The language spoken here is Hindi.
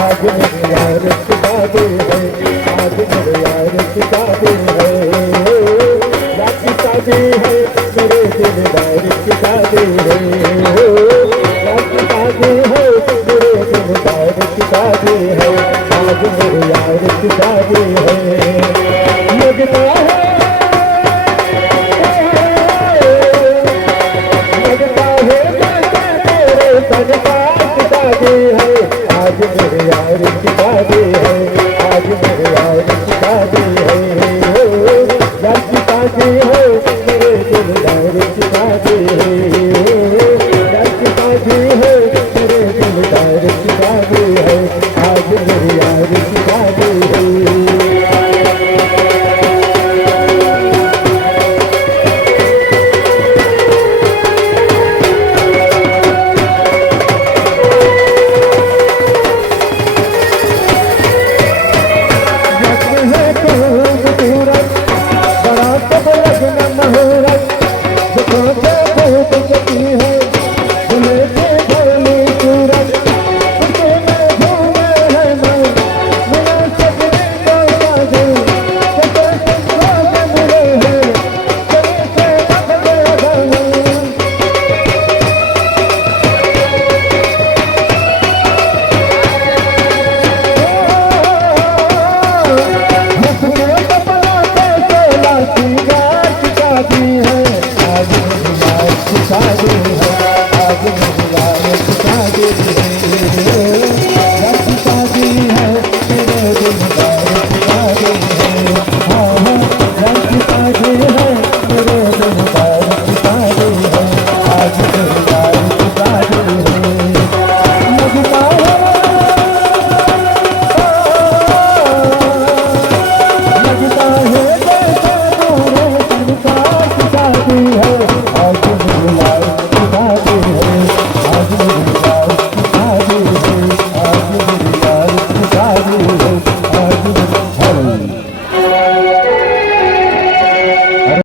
आज मेरे यार की शादी है, आज मेरे यार की शादी है, यार की शादी है, मेरे दिलदार की शादी है, यार की शादी है, मेरे दिलदार की शादी है, आज मेरे यार की शादी है। लगता है शादी है, आज मेरे यार की शादी है, आज मेरे